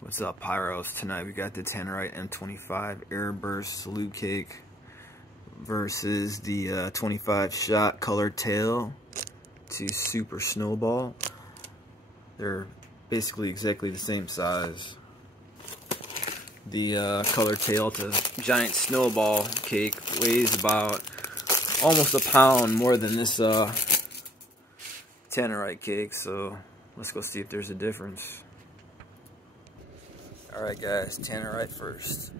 What's up, Pyros? Tonight we got the Tannerite M25 Airburst Salute Cake versus the 25 shot colored tail to Super Snowball. They're basically exactly the same size. The colored tail to giant snowball cake weighs about almost a pound more than this Tannerite cake, so let's go see if there's a difference. Alright guys, Tannerite first.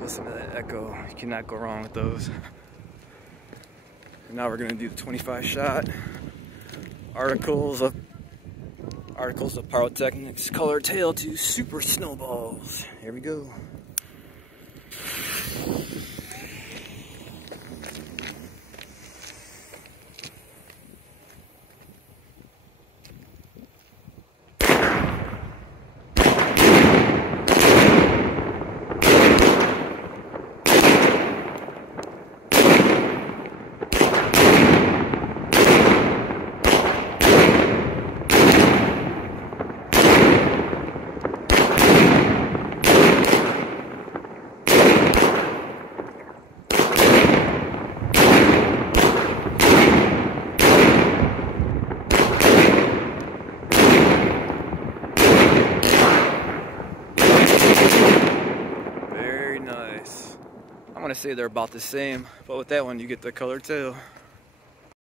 Listen to that echo. You cannot go wrong with those. And now we're gonna do the 25 shot. Articles of Pyrotechnics, color tail to Super Snowballs. Here we go. I'm gonna say they're about the same, but with that one you get the colored tail.